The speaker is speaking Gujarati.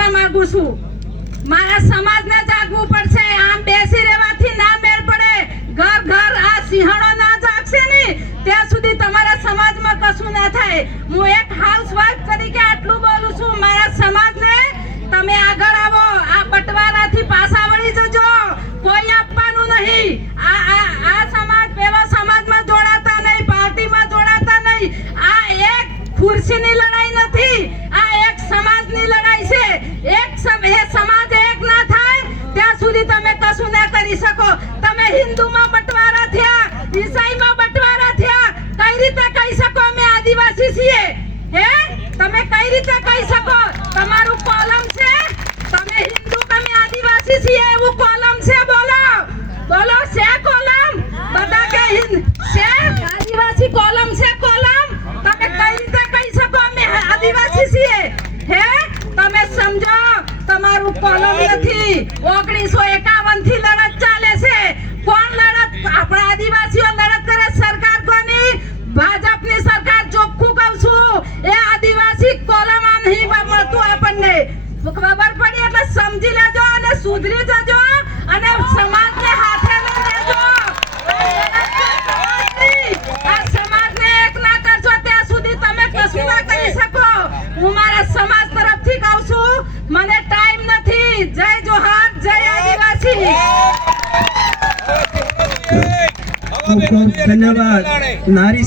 કરવા માંગુ છું, મારા સમાજને જાગવું પડશે. આમ બેસી રહેવાથી ના મેળ પડે. ઘર ઘર આ સિંહણો ના જાગશે ને ત્યાં સુધી તમારા સમાજમાં કશું ના થાય. હું એક હાઉસવાઇફ તરીકે આટલું બોલું છું. મારા સમાજને તમે આગળ આવો. આ બટવારાથી પાછા વળી જજો. કોઈ આપવાનું નહીં. આ સમાજ પેલો સમાજમાં જોડાતા નહીં, પાર્ટીમાં જોડાતા નહીં. આ એક ખુરશીની લડાઈ નથી, આ એક સમાજની લડાઈ છે. સમાજ એક ના થાય ત્યાં સુધી તમે કશું ના કરી શકો. તમે હિન્દુમાં બટવારા થયા, ઈસાઈમાં બટવારા થયા, કઈ રીતે કહી શકો અમે આદિવાસી છીએ? હે, તમે કઈ રીતે કહી શકો? તમારું કોલમ છે, તમે હિન્દુ તમે આદિવાસી છીએ એવું કોલમ છે? બોલો બોલો, છે કોલમ? બધા કે છે આદિવાસી કોલમ છે? કોલમ તમે કઈ રીતે કહી શકો અમે આદિવાસી છીએ? હે, તમે સમજો તમારું કોલમ નથી. 1951 થી લડત ચાલે છે. કોણ લડત? આપણા આદિવાસીઓ લડત કરે. સરકાર કોની? ભાજપની સરકાર. ચોખ્ખું કહું છું, એ આદિવાસી કોલમ આમ નહીં મળતું. આપણને ખબર પડી એટલે સમજી લેજો અને સુધરી જજો અને સમાજને હાથે લઈ લેજો. આ સમાજને એક ના કરશો ત્યાં સુધી તમે કશું ના કરી શકો. હું મારા સમાજ તરફથી કહું છું, મને ટાઈમ નથી. જય જોહાર, જય આદિવાસી. ખૂબ ખૂબ ધન્યવાદ. નારી